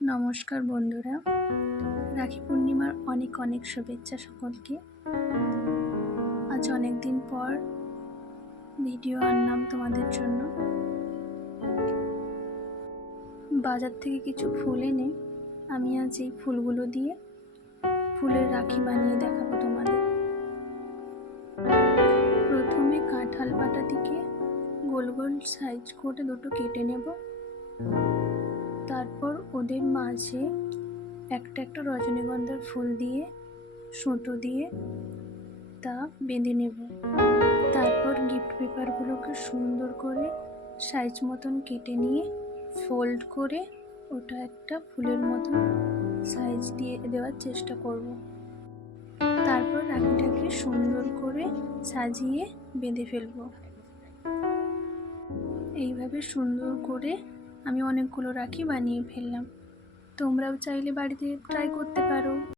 নমস্কার বন্ধুরা, রাখি পূর্ণিমার অনেক অনেক শুভেচ্ছা সকলকে। আজ অনেক দিন পর ভিডিও আনলাম তোমাদের জন্য। বাজার থেকে কিছু ফুল এনে আমি আজ এই ফুলগুলো দিয়ে ফুলের রাখি বানিয়ে দেখাবো তোমাদের। প্রথমে কাঁঠাল পাতা থেকে গোল গোল সাইজ করে দুটো কেটে নেব। তারপর ওদের মাঝে একটা একটা রজনীগন্ধার ফুল দিয়ে সুতো দিয়ে তা বেঁধে নেব। তারপর গিফট পেপারগুলোকে সুন্দর করে সাইজ মতন কেটে নিয়ে ফোল্ড করে ওটা একটা ফুলের মতন সাইজ দিয়ে দেওয়ার চেষ্টা করব। তারপর রাখিটাকে সুন্দর করে সাজিয়ে বেঁধে ফেলবো। এইভাবে সুন্দর করে আমি অনেকগুলো রাখি বানিয়ে ফেললাম। তোমরাও চাইলে বাড়িতে ট্রাই করতে পারো।